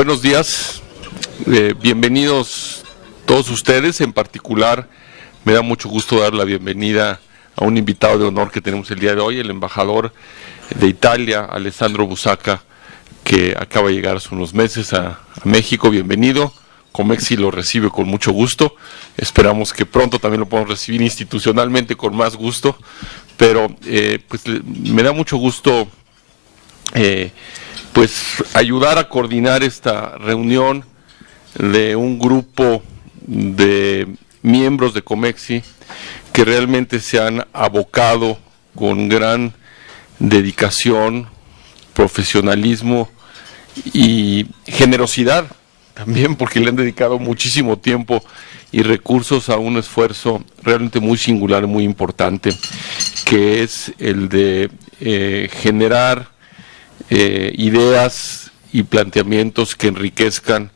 Buenos días, bienvenidos todos ustedes. En particular, me da mucho gusto dar la bienvenida a un invitado de honor que tenemos el día de hoy, el embajador de Italia, Alessandro Busacca, que acaba de llegar hace unos meses a México. Bienvenido. Comexi lo recibe con mucho gusto. Esperamos que pronto también lo podamos recibir institucionalmente con más gusto, pero pues me da mucho gusto pues ayudar a coordinar esta reunión de un grupo de miembros de Comexi que realmente se han abocado con gran dedicación, profesionalismo y generosidad también, porque le han dedicado muchísimo tiempo y recursos a un esfuerzo realmente muy singular, muy importante, que es el de generar ideas y planteamientos que enriquezcan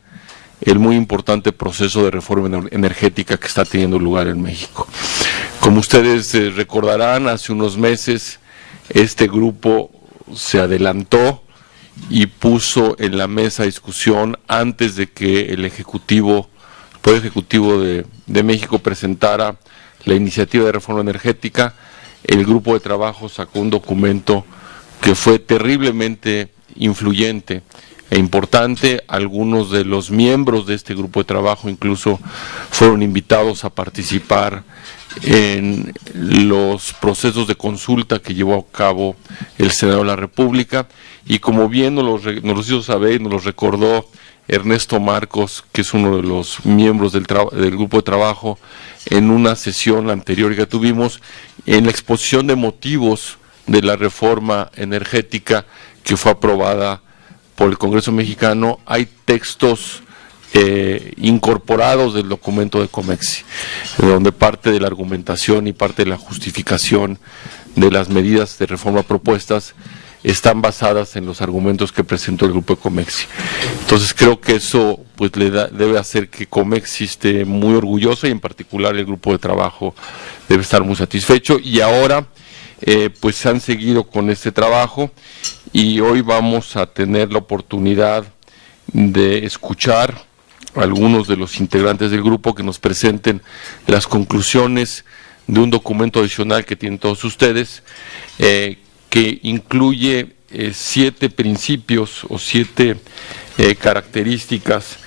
el muy importante proceso de reforma energética que está teniendo lugar en México. Como ustedes recordarán, hace unos meses este grupo se adelantó y puso en la mesa de discusión, antes de que el Poder Ejecutivo de México presentara la iniciativa de reforma energética, el grupo de trabajo sacó un documento que fue terriblemente influyente e importante. Algunos de los miembros de este grupo de trabajo incluso fueron invitados a participar en los procesos de consulta que llevó a cabo el Senado de la República, y como bien nos lo hizo saber y nos lo recordó Ernesto Marcos, que es uno de los miembros del grupo de trabajo, en una sesión anterior que tuvimos, en la exposición de motivos de la reforma energética que fue aprobada por el Congreso mexicano, hay textos incorporados del documento de Comexi, donde parte de la argumentación y parte de la justificación de las medidas de reforma propuestas están basadas en los argumentos que presentó el grupo de Comexi. Entonces creo que eso pues debe hacer que Comexi esté muy orgulloso, y en particular el grupo de trabajo debe estar muy satisfecho. Y ahora pues se han seguido con este trabajo, y hoy vamos a tener la oportunidad de escuchar a algunos de los integrantes del grupo que nos presenten las conclusiones de un documento adicional que tienen todos ustedes, que incluye 7 principios o 7 características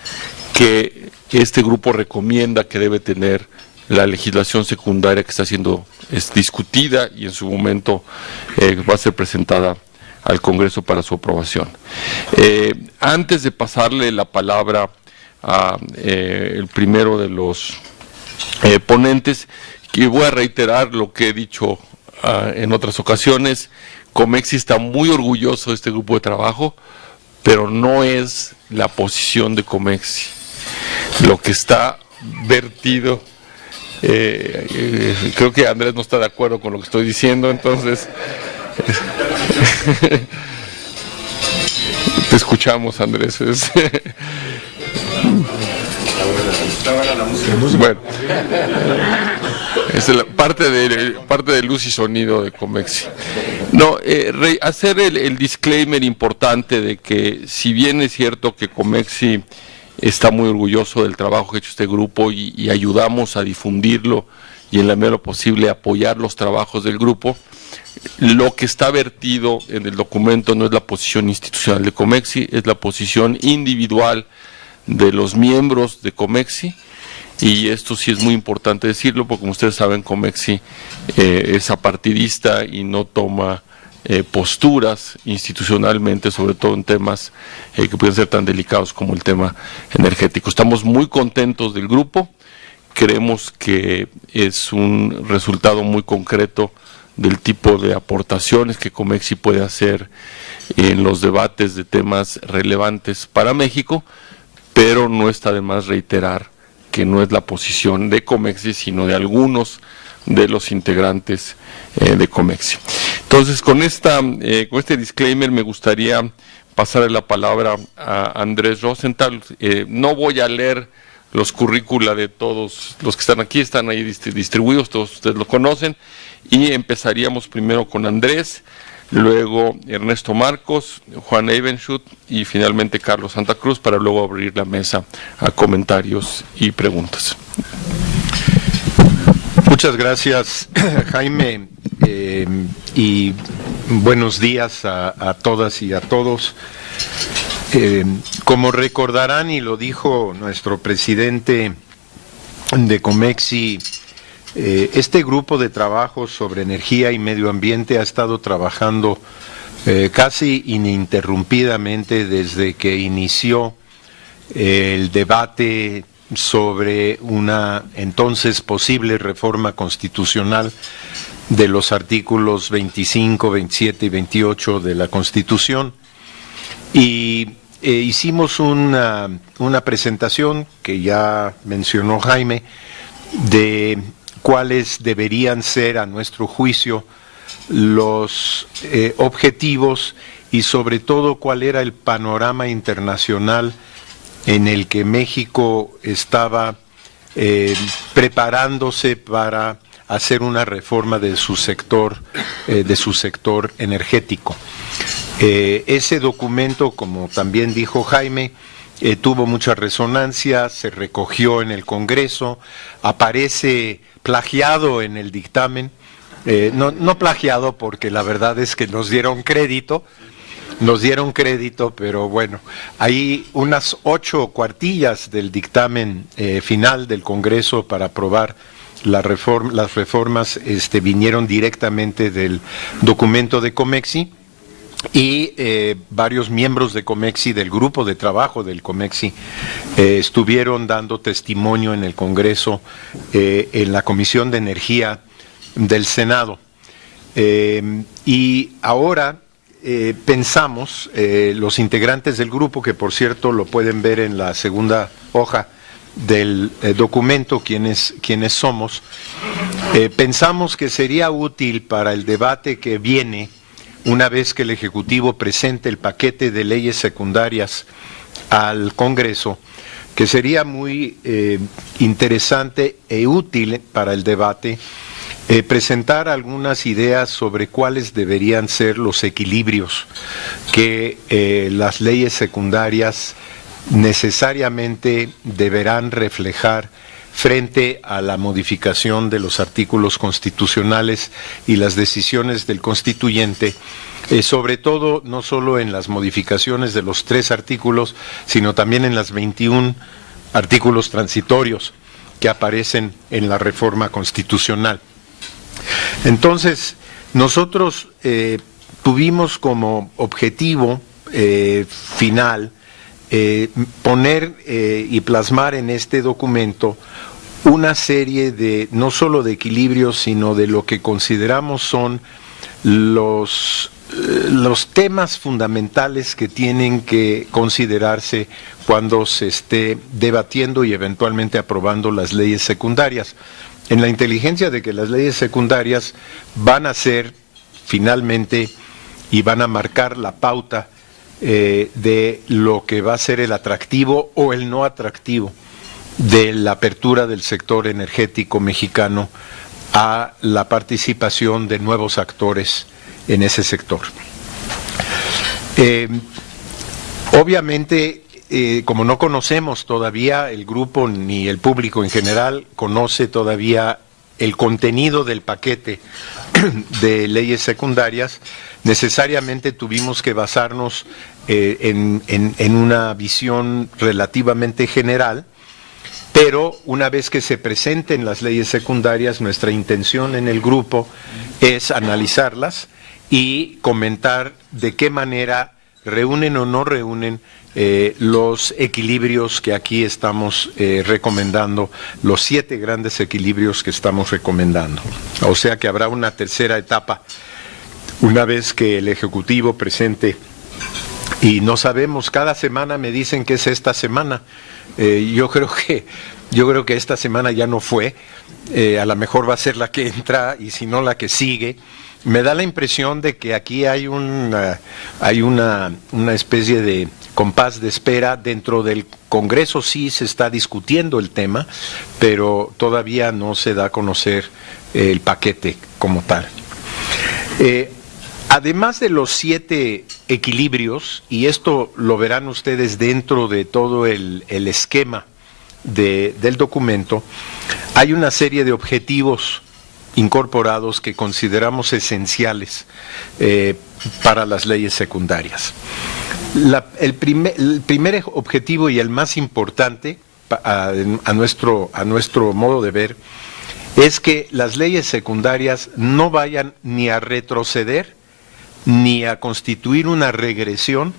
que este grupo recomienda que debe tener la legislación secundaria que está siendo discutida y en su momento va a ser presentada al Congreso para su aprobación. Antes de pasarle la palabra a el primero de los ponentes, que voy a reiterar lo que he dicho en otras ocasiones. Comexi está muy orgulloso de este grupo de trabajo, pero no es la posición de Comexi lo que está vertido. Creo que Andrés no está de acuerdo con lo que estoy diciendo, entonces te escuchamos, Andrés. Bueno, es parte de luz y sonido de Comexi. No, hacer el disclaimer importante de que, si bien es cierto que Comexi está muy orgulloso del trabajo que ha hecho este grupo y ayudamos a difundirlo y en la medida de lo posible apoyar los trabajos del grupo, lo que está vertido en el documento no es la posición institucional de Comexi, es la posición individual de los miembros de Comexi, y esto sí es muy importante decirlo, porque como ustedes saben, Comexi es apartidista y no toma posturas institucionalmente, sobre todo en temas que pueden ser tan delicados como el tema energético. Estamos muy contentos del grupo, creemos que es un resultado muy concreto del tipo de aportaciones que Comexi puede hacer en los debates de temas relevantes para México, pero no está de más reiterar que no es la posición de Comexi, sino de algunos de los integrantes de Comexi. Entonces, con este disclaimer, me gustaría pasarle la palabra a Andrés Rosenthal. No voy a leer los currícula de todos los que están ahí distribuidos, todos ustedes lo conocen, y empezaríamos primero con Andrés. luego Ernesto Marcos, Juan Evenschut y finalmente Carlos Santa Cruz, para luego abrir la mesa a comentarios y preguntas. Muchas gracias, Jaime, y buenos días a todas y a todos. Como recordarán, y lo dijo nuestro presidente de Comexi, este grupo de trabajo sobre energía y medio ambiente ha estado trabajando casi ininterrumpidamente desde que inició el debate sobre una entonces posible reforma constitucional de los artículos 25, 27 y 28 de la Constitución. Y hicimos una presentación que ya mencionó Jaime de cuáles deberían ser, a nuestro juicio, los objetivos y sobre todo cuál era el panorama internacional en el que México estaba preparándose para hacer una reforma de su sector energético. Ese documento, como también dijo Jaime, tuvo mucha resonancia, se recogió en el Congreso, aparece plagiado en el dictamen, no plagiado porque la verdad es que nos dieron crédito, pero bueno, hay unas 8 cuartillas del dictamen final del Congreso para aprobar las reformas, vinieron directamente del documento de Comexi, y varios miembros de Comexi, del grupo de trabajo del Comexi, estuvieron dando testimonio en el Congreso, en la Comisión de Energía del Senado. Y ahora pensamos, los integrantes del grupo, que por cierto lo pueden ver en la segunda hoja del documento, quienes somos, pensamos que sería útil para el debate que viene, una vez que el Ejecutivo presente el paquete de leyes secundarias al Congreso, que sería muy interesante e útil para el debate, presentar algunas ideas sobre cuáles deberían ser los equilibrios que las leyes secundarias necesariamente deberán reflejar frente a la modificación de los artículos constitucionales y las decisiones del constituyente, sobre todo no solo en las modificaciones de los 3 artículos, sino también en las 21 artículos transitorios que aparecen en la reforma constitucional. Entonces, nosotros tuvimos como objetivo final poner y plasmar en este documento una serie de, no solo de equilibrios, sino de lo que consideramos son los temas fundamentales que tienen que considerarse cuando se esté debatiendo y eventualmente aprobando las leyes secundarias, en la inteligencia de que las leyes secundarias van a ser finalmente y van a marcar la pauta de lo que va a ser el atractivo o el no atractivo de la apertura del sector energético mexicano a la participación de nuevos actores en ese sector. Obviamente, como no conocemos todavía, el grupo ni el público en general conoce todavía el contenido del paquete de leyes secundarias, necesariamente tuvimos que basarnos en una visión relativamente general, pero una vez que se presenten las leyes secundarias, nuestra intención en el grupo es analizarlas y comentar de qué manera reúnen o no reúnen los equilibrios que aquí estamos recomendando, los 7 grandes equilibrios que estamos recomendando. O sea que habrá una tercera etapa una vez que el Ejecutivo presente, y no sabemos, cada semana me dicen que es esta semana. Yo creo que esta semana ya no fue, a lo mejor va a ser la que entra y si no la que sigue. Me da la impresión de que aquí hay una especie de compás de espera. Dentro del Congreso sí se está discutiendo el tema, pero todavía no se da a conocer el paquete como tal. Además de los 7 equilibrios, y esto lo verán ustedes dentro de todo el esquema del documento, hay una serie de objetivos incorporados que consideramos esenciales para las leyes secundarias. El primer objetivo y el más importante a nuestro modo de ver es que las leyes secundarias no vayan ni a retroceder ni a constituir una regresión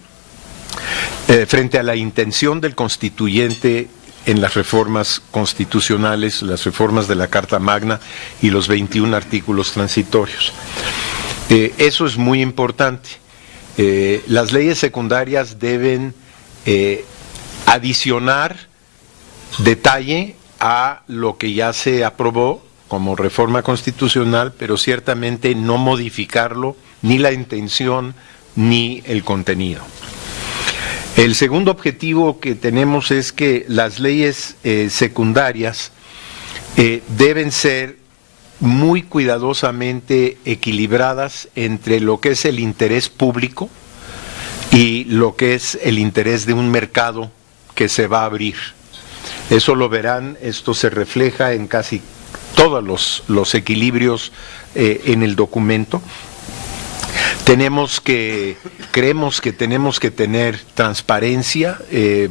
frente a la intención del constituyente en las reformas constitucionales, las reformas de la Carta Magna y los 21 artículos transitorios. Eso es muy importante. Las leyes secundarias deben adicionar detalle a lo que ya se aprobó como reforma constitucional, pero ciertamente no modificarlo, ni la intención, ni el contenido. El segundo objetivo que tenemos es que las leyes secundarias deben ser muy cuidadosamente equilibradas entre lo que es el interés público y lo que es el interés de un mercado que se va a abrir. Eso lo verán, esto se refleja en casi todos los equilibrios en el documento. Creemos que tenemos que tener transparencia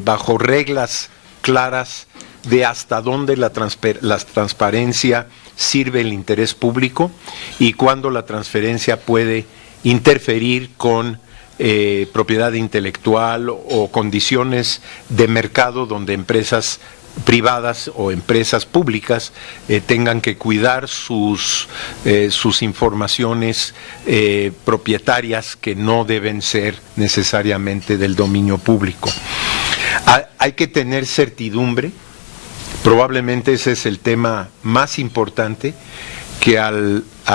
bajo reglas claras de hasta dónde la transparencia sirve el interés público y cuándo la transferencia puede interferir con propiedad intelectual o condiciones de mercado donde empresas privadas o empresas públicas tengan que cuidar sus informaciones propietarias que no deben ser necesariamente del dominio público. Hay que tener certidumbre, probablemente ese es el tema más importante, que a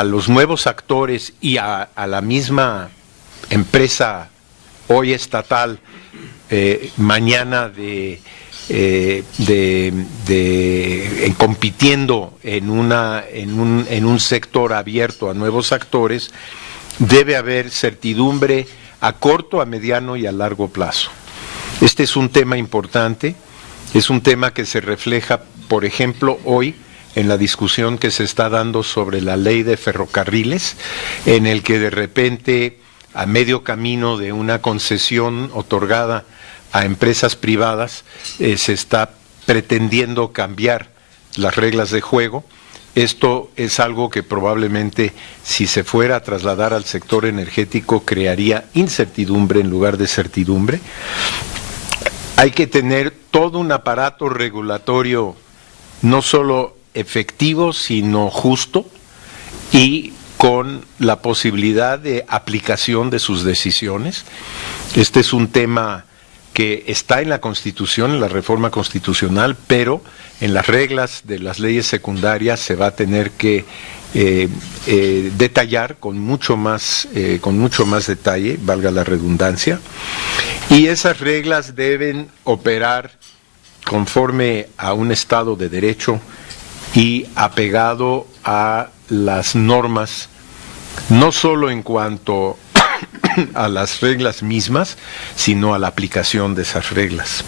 los nuevos actores y a la misma empresa hoy estatal, mañana compitiendo en un sector abierto a nuevos actores, debe haber certidumbre a corto, a mediano y a largo plazo. Este es un tema importante, es un tema que se refleja, por ejemplo, hoy en la discusión que se está dando sobre la ley de ferrocarriles, en el que de repente, a medio camino de una concesión otorgada a empresas privadas, se está pretendiendo cambiar las reglas de juego. Esto es algo que probablemente, si se fuera a trasladar al sector energético, crearía incertidumbre en lugar de certidumbre. Hay que tener todo un aparato regulatorio no solo efectivo, sino justo y con la posibilidad de aplicación de sus decisiones. Este es un tema que está en la Constitución, en la reforma constitucional, pero en las reglas de las leyes secundarias se va a tener que detallar con mucho más detalle, valga la redundancia, y esas reglas deben operar conforme a un Estado de Derecho y apegado a las normas, no solo en cuanto a las reglas mismas, sino a la aplicación de esas reglas.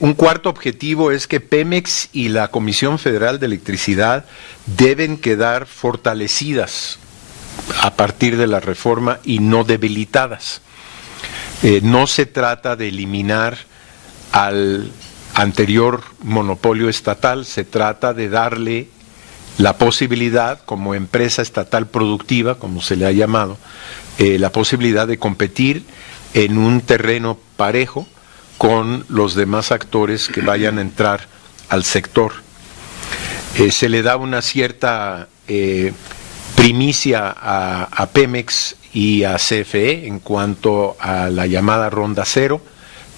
Un cuarto objetivo es que Pemex y la Comisión Federal de Electricidad deben quedar fortalecidas a partir de la reforma y no debilitadas. No se trata de eliminar al anterior monopolio estatal, se trata de darle la posibilidad, como empresa estatal productiva, como se le ha llamado, la posibilidad de competir en un terreno parejo con los demás actores que vayan a entrar al sector. Se le da una cierta primicia a Pemex y a CFE en cuanto a la llamada ronda cero,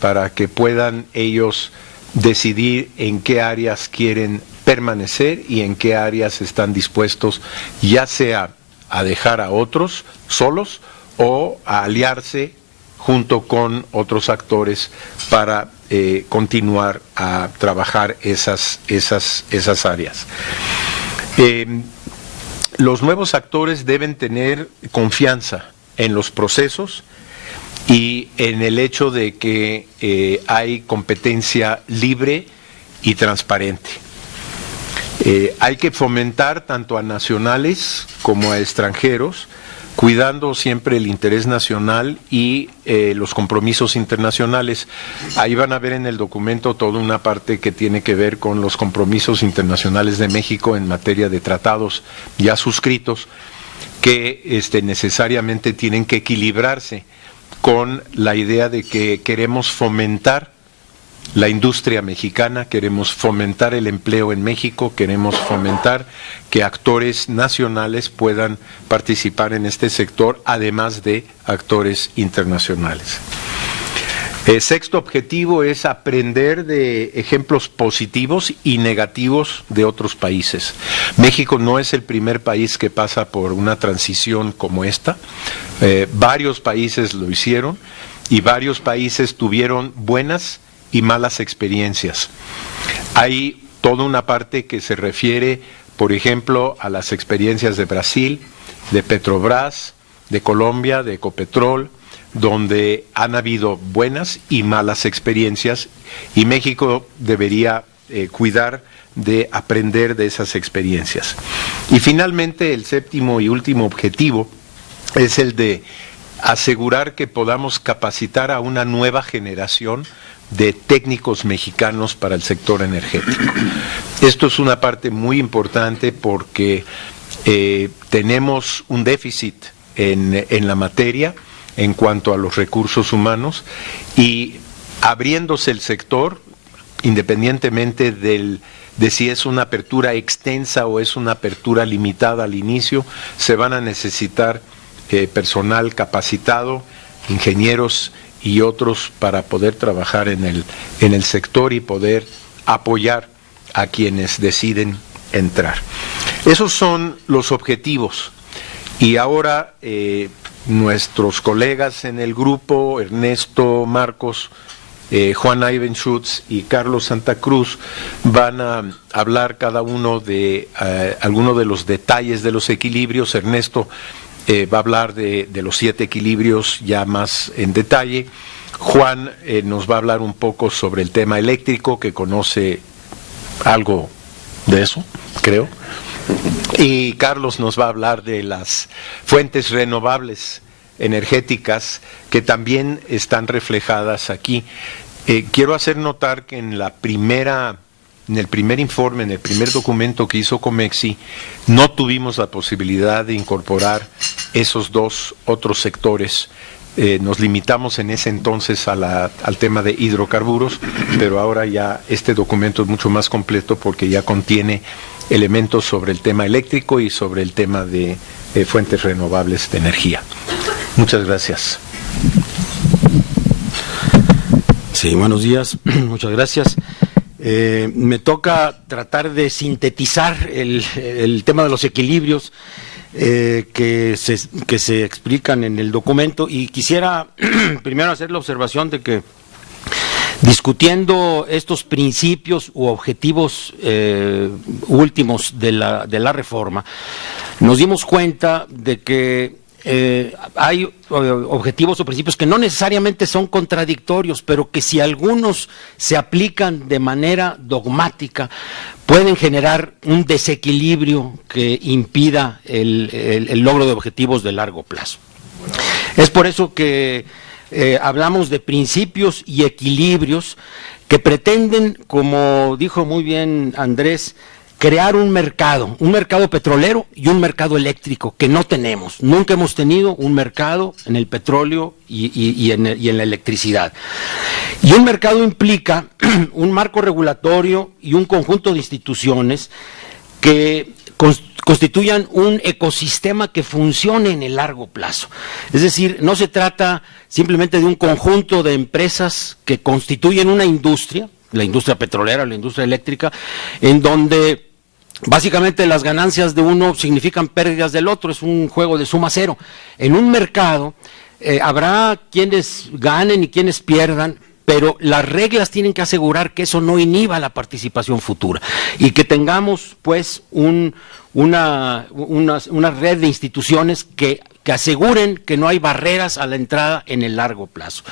para que puedan ellos decidir en qué áreas quieren permanecer y en qué áreas están dispuestos, ya sea a dejar a otros solos o a aliarse junto con otros actores para continuar a trabajar esas áreas. los nuevos actores deben tener confianza en los procesos y en el hecho de que hay competencia libre y transparente. Hay que fomentar tanto a nacionales como a extranjeros, cuidando siempre el interés nacional y los compromisos internacionales. Ahí van a ver en el documento toda una parte que tiene que ver con los compromisos internacionales de México en materia de tratados ya suscritos, que necesariamente tienen que equilibrarse con la idea de que queremos fomentar la industria mexicana, queremos fomentar el empleo en México, queremos fomentar que actores nacionales puedan participar en este sector, además de actores internacionales. El sexto objetivo es aprender de ejemplos positivos y negativos de otros países. México no es el primer país que pasa por una transición como esta. Varios países lo hicieron y varios países tuvieron buenas y malas experiencias. Hay toda una parte que se refiere, por ejemplo, a las experiencias de Brasil, de Petrobras, de Colombia, de Ecopetrol, donde han habido buenas y malas experiencias y México debería cuidar de aprender de esas experiencias. Y finalmente, el séptimo y último objetivo es el de asegurar que podamos capacitar a una nueva generación de técnicos mexicanos para el sector energético. Esto es una parte muy importante porque tenemos un déficit en la materia en cuanto a los recursos humanos y abriéndose el sector, independientemente de si es una apertura extensa o es una apertura limitada al inicio, se van a necesitar personal capacitado, ingenieros y otros para poder trabajar en el sector y poder apoyar a quienes deciden entrar. Esos son los objetivos. Y ahora nuestros colegas en el grupo, Ernesto Marcos, Juan Ivenschutz y Carlos Santa Cruz, van a hablar cada uno de algunos de los detalles de los equilibrios. Ernesto va a hablar de los 7 equilibrios ya más en detalle. Juan nos va a hablar un poco sobre el tema eléctrico, que conoce algo de eso, creo. Y Carlos nos va a hablar de las fuentes renovables energéticas que también están reflejadas aquí. Quiero hacer notar que en el primer informe, en el primer documento que hizo Comexi, no tuvimos la posibilidad de incorporar esos dos otros sectores. Nos limitamos en ese entonces al tema de hidrocarburos, pero ahora ya este documento es mucho más completo porque ya contiene elementos sobre el tema eléctrico y sobre el tema de fuentes renovables de energía. Muchas gracias. Sí, buenos días, muchas gracias. Me toca tratar de sintetizar el tema de los equilibrios que se explican en el documento, y quisiera primero hacer la observación de que, discutiendo estos principios u objetivos últimos de la reforma, nos dimos cuenta de que hay objetivos o principios que no necesariamente son contradictorios, pero que si algunos se aplican de manera dogmática, pueden generar un desequilibrio que impida el logro de objetivos de largo plazo. Es por eso que hablamos de principios y equilibrios que pretenden, como dijo muy bien Andrés, crear un mercado petrolero y un mercado eléctrico que no tenemos. Nunca hemos tenido un mercado en el petróleo y en la electricidad. Y un mercado implica un marco regulatorio y un conjunto de instituciones que constituyan un ecosistema que funcione en el largo plazo. Es decir, no se trata simplemente de un conjunto de empresas que constituyen una industria, la industria petrolera, la industria eléctrica, en donde básicamente las ganancias de uno significan pérdidas del otro, es un juego de suma cero. En un mercado habrá quienes ganen y quienes pierdan, pero las reglas tienen que asegurar que eso no inhiba la participación futura y que tengamos pues una red de instituciones que aseguren que no hay barreras a la entrada en el largo plazo.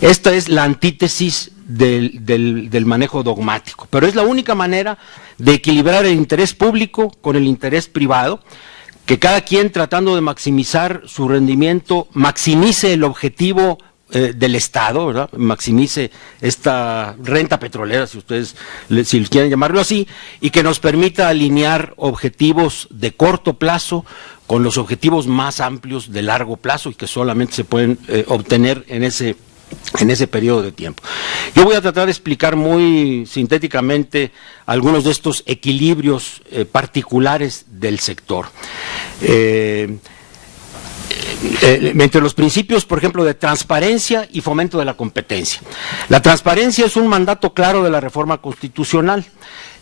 Esta es la antítesis del manejo dogmático, pero es la única manera de equilibrar el interés público con el interés privado, que cada quien, tratando de maximizar su rendimiento, maximice el objetivo del Estado, ¿verdad? Maximice esta renta petrolera, si ustedes si quieren llamarlo así, y que nos permita alinear objetivos de corto plazo con los objetivos más amplios de largo plazo y que solamente se pueden obtener en ese periodo de tiempo. Yo voy a tratar de explicar muy sintéticamente algunos de estos equilibrios particulares del sector. Entre los principios, por ejemplo, de transparencia y fomento de la competencia. La transparencia es un mandato claro de la reforma constitucional.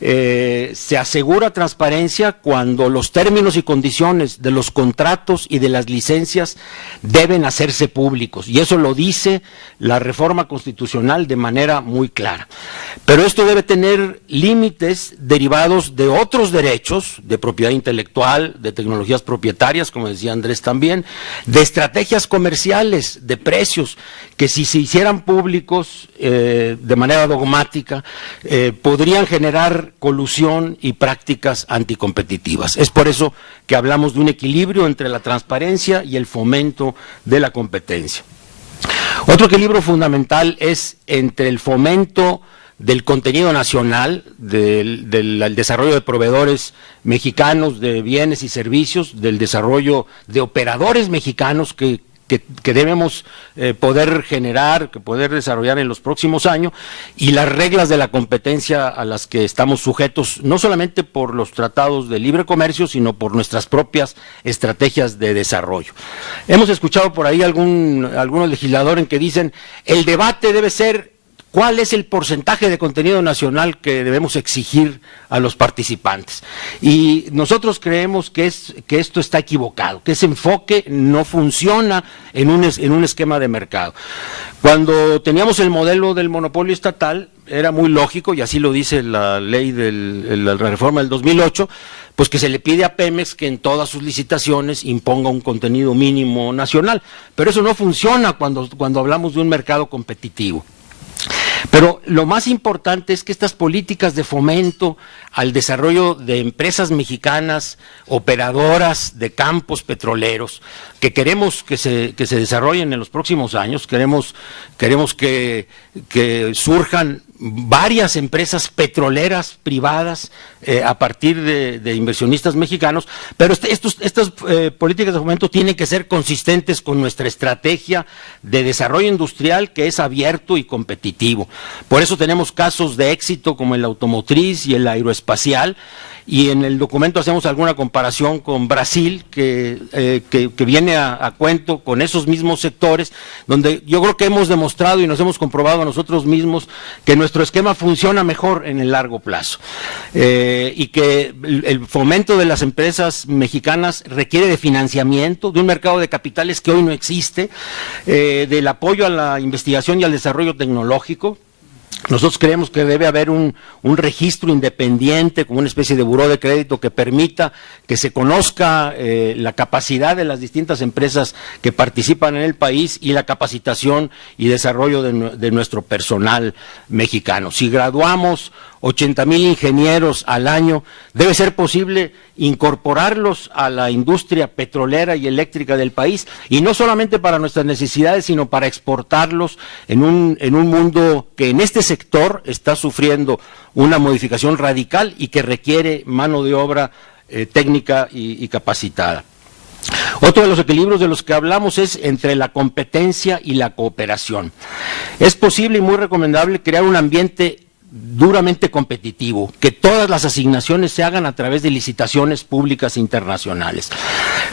Se asegura transparencia cuando los términos y condiciones de los contratos y de las licencias deben hacerse públicos, y eso lo dice la reforma constitucional de manera muy clara. Pero esto debe tener límites derivados de otros derechos, de propiedad intelectual, de tecnologías propietarias, como decía Andrés también, de estrategias comerciales, de precios, que si se hicieran públicos de manera dogmática, podrían generar colusión y prácticas anticompetitivas. Es por eso que hablamos de un equilibrio entre la transparencia y el fomento de la competencia. Otro equilibrio fundamental es entre el fomento del contenido nacional, del desarrollo de proveedores mexicanos de bienes y servicios, del desarrollo de operadores mexicanos que debemos poder generar, que poder desarrollar en los próximos años, y las reglas de la competencia a las que estamos sujetos, no solamente por los tratados de libre comercio, sino por nuestras propias estrategias de desarrollo. Hemos escuchado por ahí algunos legisladores que dicen, el debate debe ser ¿cuál es el porcentaje de contenido nacional que debemos exigir a los participantes? Y nosotros creemos que esto está equivocado, que ese enfoque no funciona en un esquema de mercado. Cuando teníamos el modelo del monopolio estatal, era muy lógico, y así lo dice la ley de la reforma del 2008, pues que se le pide a Pemex que en todas sus licitaciones imponga un contenido mínimo nacional. Pero eso no funciona cuando hablamos de un mercado competitivo. Pero lo más importante es que estas políticas de fomento al desarrollo de empresas mexicanas, operadoras de campos petroleros, que queremos que se desarrollen en los próximos años, queremos que surjan varias empresas petroleras privadas a partir de inversionistas mexicanos, pero estas políticas de fomento tienen que ser consistentes con nuestra estrategia de desarrollo industrial, que es abierto y competitivo. Por eso tenemos casos de éxito como el automotriz y el aeroespacial, y en el documento hacemos alguna comparación con Brasil, que viene a cuento con esos mismos sectores, donde yo creo que hemos demostrado y nos hemos comprobado a nosotros mismos que nuestro esquema funciona mejor en el largo plazo, y que el fomento de las empresas mexicanas requiere de financiamiento, de un mercado de capitales que hoy no existe, del apoyo a la investigación y al desarrollo tecnológico. Nosotros creemos que debe haber un registro independiente, como una especie de buró de crédito que permita que se conozca la capacidad de las distintas empresas que participan en el país y la capacitación y desarrollo de nuestro personal mexicano. Si graduamos 80,000 ingenieros al año, debe ser posible incorporarlos a la industria petrolera y eléctrica del país, y no solamente para nuestras necesidades, sino para exportarlos en un mundo que en este sector está sufriendo una modificación radical y que requiere mano de obra técnica y capacitada. Otro de los equilibrios de los que hablamos es entre la competencia y la cooperación. Es posible y muy recomendable crear un ambiente duramente competitivo, que todas las asignaciones se hagan a través de licitaciones públicas internacionales.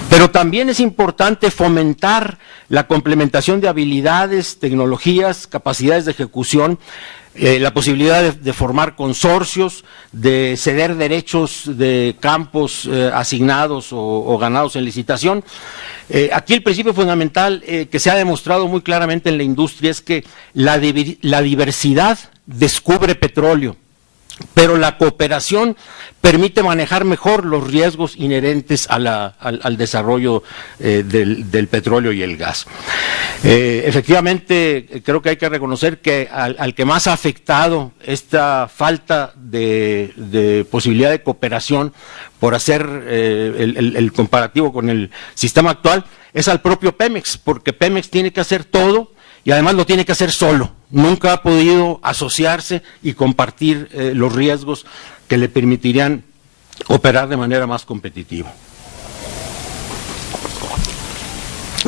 Pero también es importante fomentar la complementación de habilidades, tecnologías, capacidades de ejecución la posibilidad de formar consorcios, de ceder derechos de campos asignados o ganados en licitación. Aquí el principio fundamental que se ha demostrado muy claramente en la industria es que la diversidad descubre petróleo, pero la cooperación permite manejar mejor los riesgos inherentes al desarrollo del petróleo y el gas. Efectivamente, creo que hay que reconocer que al que más ha afectado esta falta de posibilidad de cooperación por hacer el comparativo con el sistema actual es al propio Pemex, porque Pemex tiene que hacer todo y además lo tiene que hacer solo. Nunca ha podido asociarse y compartir los riesgos que le permitirían operar de manera más competitiva.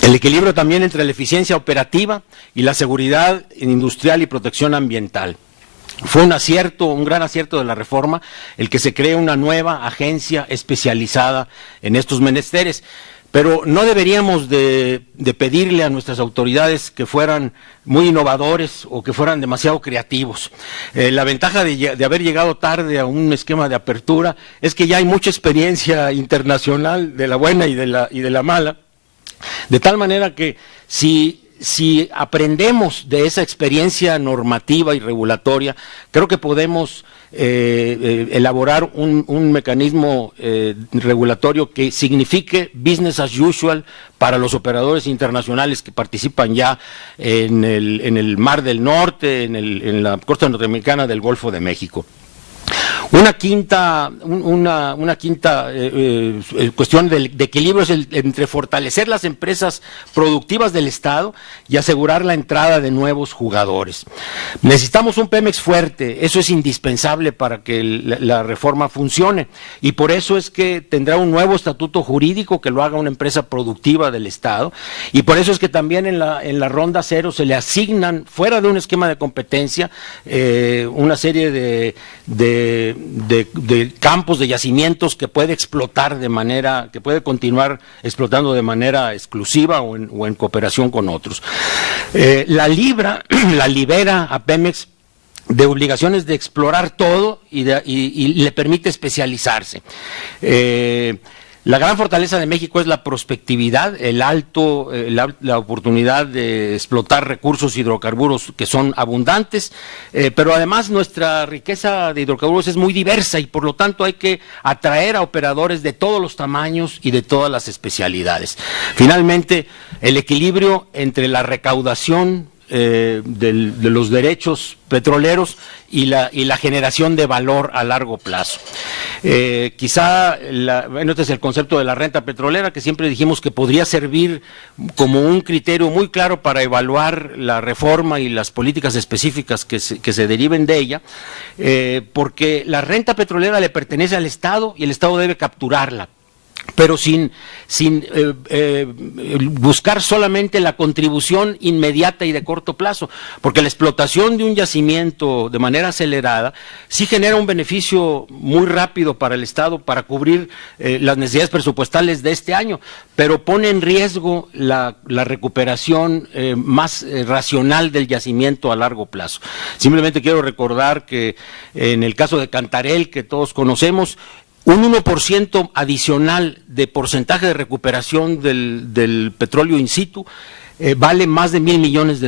El equilibrio también entre la eficiencia operativa y la seguridad industrial y protección ambiental. Fue un gran acierto de la reforma el que se cree una nueva agencia especializada en estos menesteres. Pero no deberíamos de pedirle a nuestras autoridades que fueran muy innovadores o que fueran demasiado creativos. La ventaja de haber llegado tarde a un esquema de apertura es que ya hay mucha experiencia internacional de la buena y de la mala, de tal manera que si aprendemos de esa experiencia normativa y regulatoria, creo que podemos elaborar un mecanismo regulatorio que signifique business as usual para los operadores internacionales que participan ya en el Mar del Norte, en la costa norteamericana del Golfo de México. Una quinta cuestión de equilibrio es entre fortalecer las empresas productivas del Estado y asegurar la entrada de nuevos jugadores. Necesitamos un Pemex fuerte, eso es indispensable para que la reforma funcione, y por eso es que tendrá un nuevo estatuto jurídico que lo haga una empresa productiva del Estado, y por eso es que también en la ronda cero se le asignan, fuera de un esquema de competencia, una serie de campos, de yacimientos que puede explotar que puede continuar explotando de manera exclusiva o en cooperación con otros. La libera a Pemex de obligaciones de explorar todo y le permite especializarse. La gran fortaleza de México es la prospectividad, la oportunidad de explotar recursos hidrocarburos que son abundantes, pero además nuestra riqueza de hidrocarburos es muy diversa y por lo tanto hay que atraer a operadores de todos los tamaños y de todas las especialidades. Finalmente, el equilibrio entre la recaudación de los derechos petroleros y la generación de valor a largo plazo. Este es el concepto de la renta petrolera, que siempre dijimos que podría servir como un criterio muy claro para evaluar la reforma y las políticas específicas que se deriven de ella, porque la renta petrolera le pertenece al Estado y el Estado debe capturarla, pero sin buscar solamente la contribución inmediata y de corto plazo, porque la explotación de un yacimiento de manera acelerada sí genera un beneficio muy rápido para el Estado para cubrir las necesidades presupuestales de este año, pero pone en riesgo la recuperación más racional del yacimiento a largo plazo. Simplemente quiero recordar que en el caso de Cantarell, que todos conocemos, un 1% adicional de porcentaje de recuperación del petróleo in situ vale más de $1,000 millones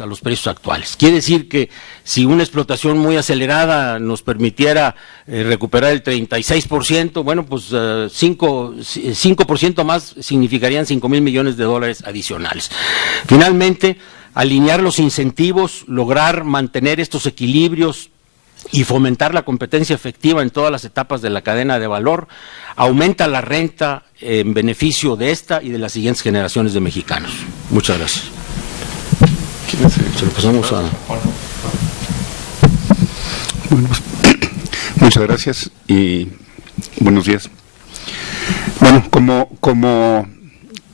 a los precios actuales. Quiere decir que si una explotación muy acelerada nos permitiera recuperar el 36%, bueno, pues 5% más significarían $5,000 millones adicionales. Finalmente, alinear los incentivos, lograr mantener estos equilibrios y fomentar la competencia efectiva en todas las etapas de la cadena de valor, aumenta la renta en beneficio de esta y de las siguientes generaciones de mexicanos. Muchas gracias. Se lo pasamos a... Bueno, pues, muchas gracias y buenos días. Bueno, como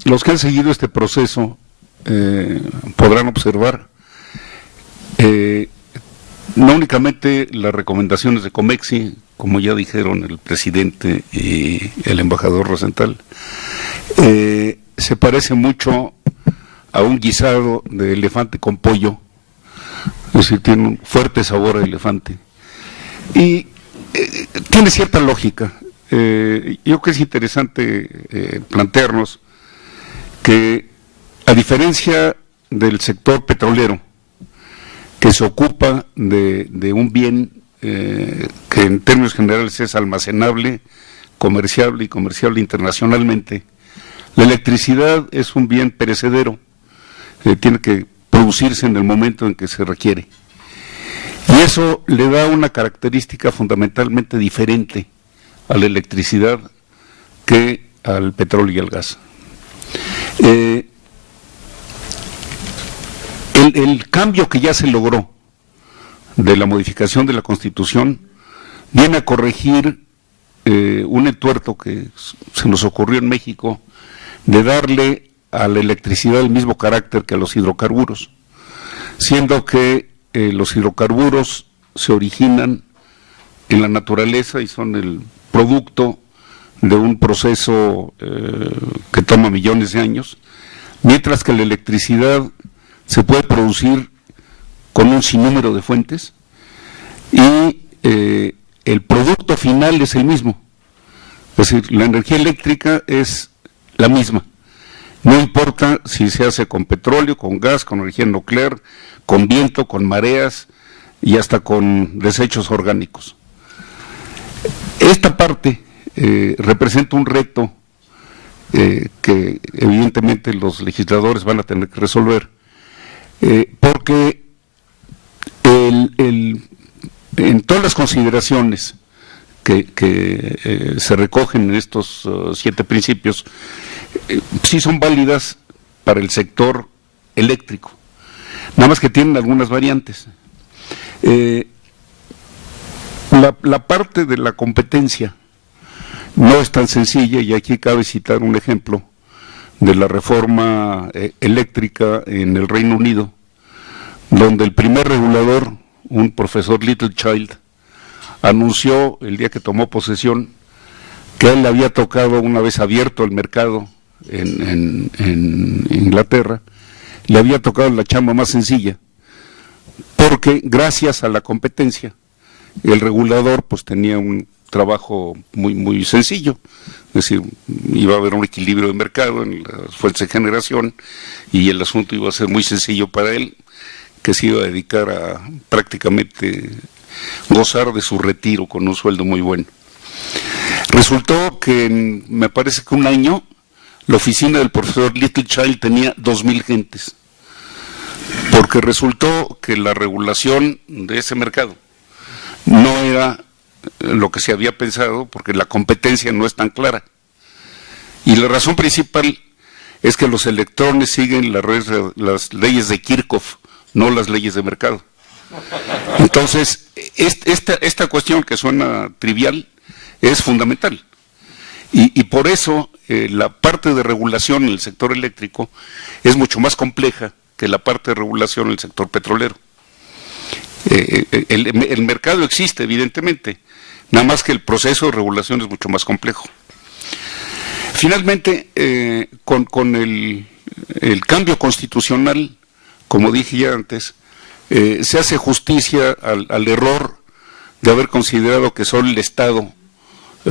los que han seguido este proceso podrán observar, no únicamente las recomendaciones de Comexi, como ya dijeron el presidente y el embajador Rosenthal, se parece mucho a un guisado de elefante con pollo, es decir, tiene un fuerte sabor a elefante. Y tiene cierta lógica. Yo creo que es interesante plantearnos que, a diferencia del sector petrolero, que se ocupa de un bien que en términos generales es almacenable, comerciable y comerciable internacionalmente, la electricidad es un bien perecedero, tiene que producirse en el momento en que se requiere. Y eso le da una característica fundamentalmente diferente a la electricidad que al petróleo y al gas. El cambio que ya se logró de la modificación de la Constitución viene a corregir un entuerto que se nos ocurrió en México de darle a la electricidad el mismo carácter que a los hidrocarburos, siendo que los hidrocarburos se originan en la naturaleza y son el producto de un proceso que toma millones de años, mientras que la electricidad se puede producir con un sinnúmero de fuentes y el producto final es el mismo. Es decir, la energía eléctrica es la misma. No importa si se hace con petróleo, con gas, con energía nuclear, con viento, con mareas y hasta con desechos orgánicos. Esta parte representa un reto que evidentemente los legisladores van a tener que resolver, porque en todas las consideraciones que se recogen en estos 7 principios, sí son válidas para el sector eléctrico, nada más que tienen algunas variantes. La parte de la competencia no es tan sencilla, y aquí cabe citar un ejemplo de la reforma eléctrica en el Reino Unido, donde el primer regulador, un profesor Littlechild, anunció el día que tomó posesión que a él le había tocado, una vez abierto el mercado en Inglaterra, le había tocado la chamba más sencilla, porque gracias a la competencia el regulador pues tenía un trabajo muy sencillo, es decir, iba a haber un equilibrio de mercado en las fuentes de generación y el asunto iba a ser muy sencillo para él, que se iba a dedicar a prácticamente gozar de su retiro con un sueldo muy bueno. Resultó que me parece que un año la oficina del profesor Littlechild tenía 2,000 gentes, porque resultó que la regulación de ese mercado no era lo que se había pensado, porque la competencia no es tan clara. Y la razón principal es que los electrones siguen las leyes de Kirchhoff, no las leyes de mercado. Entonces, esta cuestión que suena trivial es fundamental. Y por eso la parte de regulación en el sector eléctrico es mucho más compleja que la parte de regulación en el sector petrolero. El mercado existe, evidentemente, nada más que el proceso de regulación es mucho más complejo. Finalmente, con el cambio constitucional, como dije ya antes, se hace justicia al error de haber considerado que solo el Estado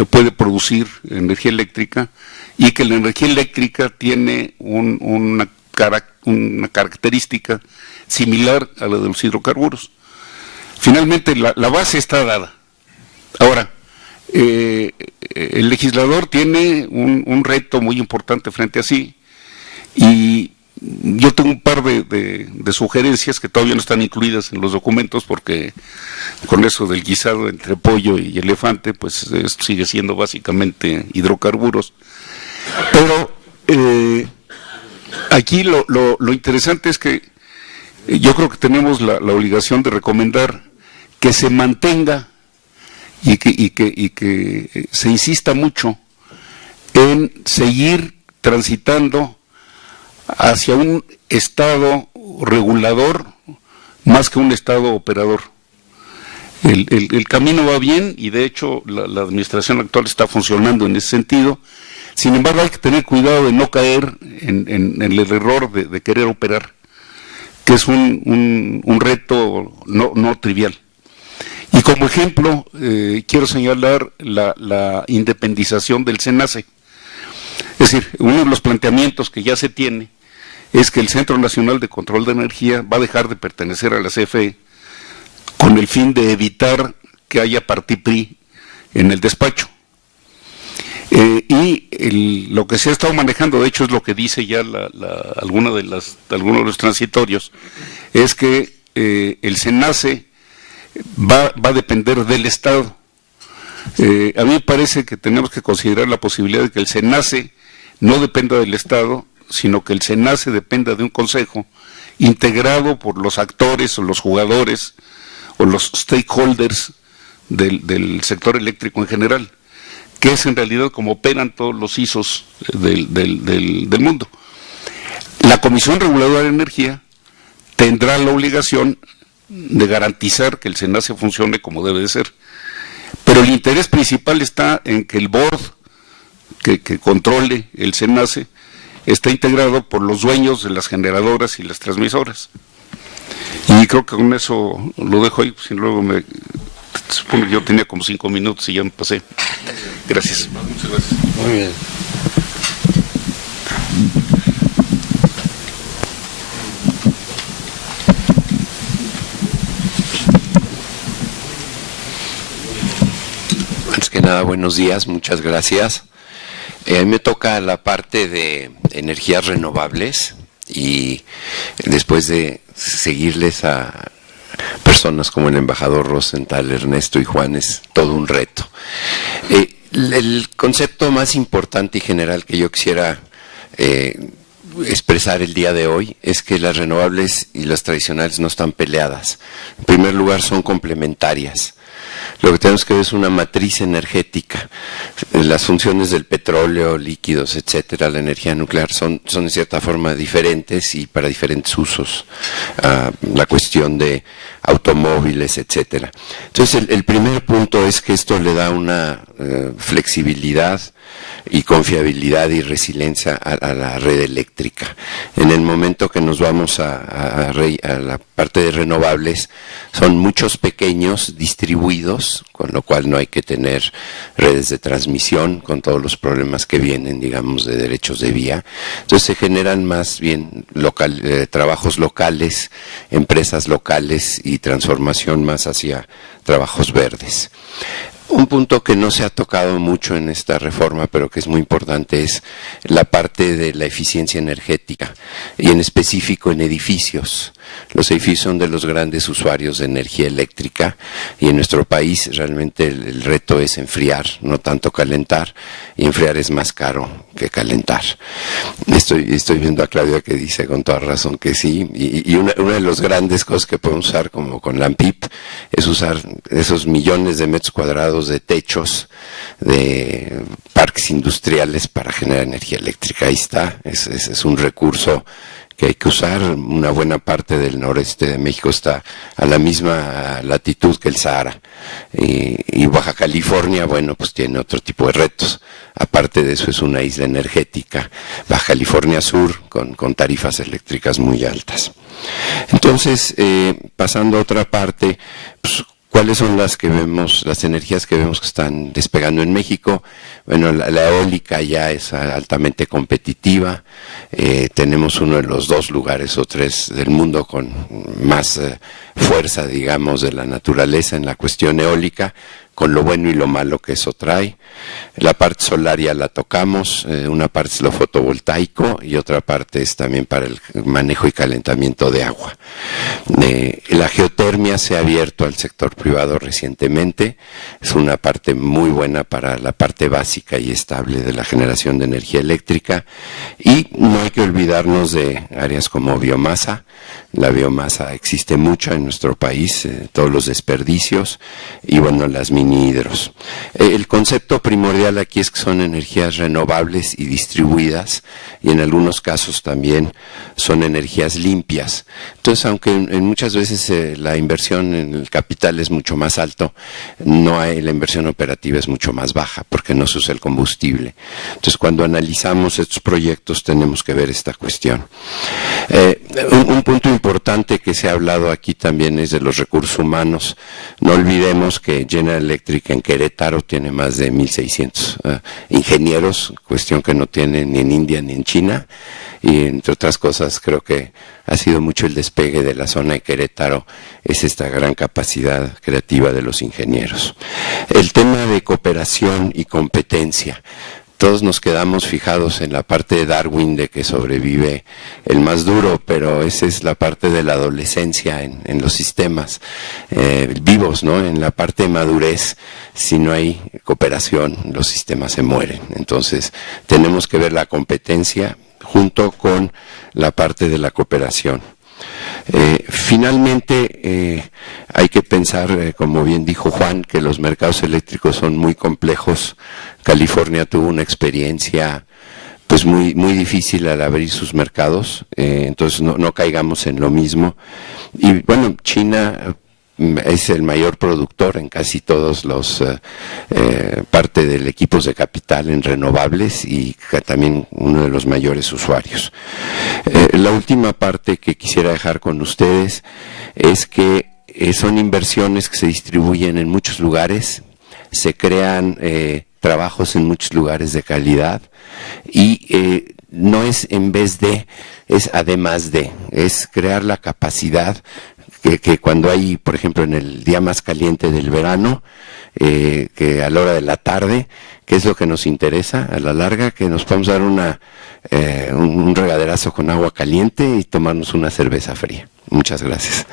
puede producir energía eléctrica y que la energía eléctrica tiene una característica similar a la de los hidrocarburos. Finalmente, la base está dada. Ahora, el legislador tiene un reto muy importante frente a sí, y yo tengo un par de sugerencias que todavía no están incluidas en los documentos, porque con eso del guisado entre pollo y elefante, pues sigue siendo básicamente hidrocarburos. Pero aquí lo interesante es que yo creo que tenemos la obligación de recomendar que se mantenga y que se insista mucho en seguir transitando hacia un Estado regulador más que un Estado operador. El camino va bien, y de hecho la administración actual está funcionando en ese sentido. Sin embargo, hay que tener cuidado de no caer en el error de querer operar. que es un reto no trivial. Y como ejemplo, quiero señalar la independización del SENACE. Es decir, uno de los planteamientos que ya se tiene es que el Centro Nacional de Control de Energía va a dejar de pertenecer a la CFE con el fin de evitar que haya partipri en el despacho. Lo que se ha estado manejando, de hecho es lo que dice ya algunos de los transitorios, es que el SENACE va a depender del Estado. A mí me parece que tenemos que considerar la posibilidad de que el SENACE no dependa del Estado, sino que el SENACE dependa de un consejo integrado por los actores o los jugadores o los stakeholders del sector eléctrico en general, que es en realidad como operan todos los ISOs del mundo. La Comisión Reguladora de Energía tendrá la obligación de garantizar que el SENACE funcione como debe de ser. Pero el interés principal está en que el board que controle el SENACE está integrado por los dueños de las generadoras y las transmisoras. Y creo que con eso lo dejo ahí, si luego supongo que yo tenía como 5 minutos y ya me pasé. Gracias. Muchas gracias. Muy bien. Antes que nada, buenos días, muchas gracias. A mí me toca la parte de energías renovables y después de seguirles a personas como el embajador Rosenthal, Ernesto y Juan, es todo un reto. El concepto más importante y general que yo quisiera expresar el día de hoy es que las renovables y las tradicionales no están peleadas. En primer lugar, son complementarias. Lo que tenemos que ver es una matriz energética. Las funciones del petróleo, líquidos, etcétera, la energía nuclear son de cierta forma diferentes y para diferentes usos. La cuestión de automóviles, etcétera. Entonces, el primer punto es que esto le da una flexibilidad y confiabilidad y resiliencia a la red eléctrica. En el momento que nos vamos a la parte de renovables, son muchos pequeños distribuidos, con lo cual no hay que tener redes de transmisión con todos los problemas que vienen, digamos, de derechos de vía. Entonces se generan más bien trabajos locales, empresas locales y transformación más hacia trabajos verdes. Un punto que no se ha tocado mucho en esta reforma, pero que es muy importante, es la parte de la eficiencia energética, y en específico en edificios. Los edificios son de los grandes usuarios de energía eléctrica, y en nuestro país realmente el reto es enfriar, no tanto calentar, y enfriar es más caro que calentar. Estoy viendo a Claudia que dice con toda razón que sí, y una de las grandes cosas que podemos usar, como con la AMPIP, es usar esos millones de metros cuadrados de techos de parques industriales para generar energía eléctrica. Ahí está, es un recurso que hay que usar. Una buena parte del noreste de México está a la misma latitud que el Sahara, y Baja California, bueno, pues tiene otro tipo de retos. Aparte de eso, es una isla energética, Baja California Sur, con tarifas eléctricas muy altas. Entonces, pasando a otra parte, pues, ¿cuáles son las energías que vemos que están despegando en México? Bueno, la eólica ya es altamente competitiva. Tenemos uno de los 2 lugares o 3 del mundo con más fuerza, digamos, de la naturaleza en la cuestión eólica, con lo bueno y lo malo que eso trae. La parte solar ya la tocamos, una parte es lo fotovoltaico y otra parte es también para el manejo y calentamiento de agua. La geotermia se ha abierto al sector privado recientemente, es una parte muy buena para la parte básica y estable de la generación de energía eléctrica, y no hay que olvidarnos de áreas como biomasa. La biomasa existe mucho en nuestro país, todos los desperdicios, y bueno, las minerías anhidros. El concepto primordial aquí es que son energías renovables y distribuidas, y en algunos casos también son energías limpias. Entonces, aunque en muchas veces la inversión en el capital es mucho más alto, la inversión operativa es mucho más baja, porque no se usa el combustible. Entonces, cuando analizamos estos proyectos tenemos que ver esta cuestión. Un punto importante que se ha hablado aquí también es de los recursos humanos. No olvidemos que General Electric en Querétaro tiene más de 1,600 ingenieros, cuestión que no tiene ni en India ni en China, y entre otras cosas creo que ha sido mucho el despegue de la zona de Querétaro, es esta gran capacidad creativa de los ingenieros. El tema de cooperación y competencia. Todos nos quedamos fijados en la parte de Darwin de que sobrevive el más duro, pero esa es la parte de la adolescencia en los sistemas vivos, ¿no? En la parte de madurez, si no hay cooperación, los sistemas se mueren. Entonces, tenemos que ver la competencia junto con la parte de la cooperación. Finalmente, hay que pensar, como bien dijo Juan, que los mercados eléctricos son muy complejos. California tuvo una experiencia pues muy difícil al abrir sus mercados, entonces no caigamos en lo mismo. Y bueno, China es el mayor productor en casi todos los parte del equipos de capital en renovables y también uno de los mayores usuarios. La última parte que quisiera dejar con ustedes es que son inversiones que se distribuyen en muchos lugares, se crean trabajos en muchos lugares de calidad y no es en vez de, es además de, es crear la capacidad que cuando hay, por ejemplo, en el día más caliente del verano, que a la hora de la tarde, que es lo que nos interesa a la larga, que nos podamos dar un regaderazo con agua caliente y tomarnos una cerveza fría. Muchas gracias.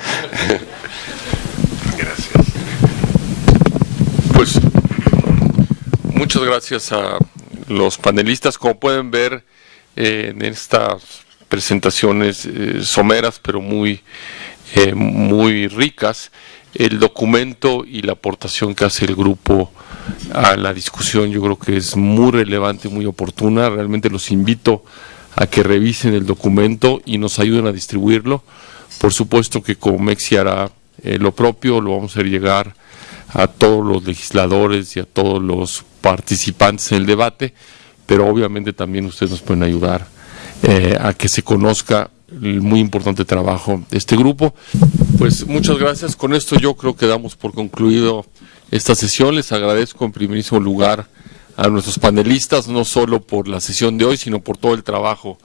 Gracias. Pues muchas gracias a los panelistas. Como pueden ver en estas presentaciones someras, pero muy ricas, el documento y la aportación que hace el grupo a la discusión yo creo que es muy relevante, muy oportuna. Realmente los invito a que revisen el documento y nos ayuden a distribuirlo. Por supuesto que Comexi hará lo propio, lo vamos a hacer llegar a todos los legisladores y a todos los participantes en el debate, pero obviamente también ustedes nos pueden ayudar a que se conozca el muy importante trabajo de este grupo. Pues muchas gracias. Con esto yo creo que damos por concluido esta sesión. Les agradezco en primerísimo lugar a nuestros panelistas, no solo por la sesión de hoy, sino por todo el trabajo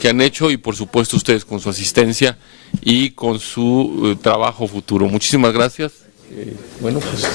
que han hecho y por supuesto ustedes con su asistencia y con su trabajo futuro. Muchísimas gracias. Bueno, pues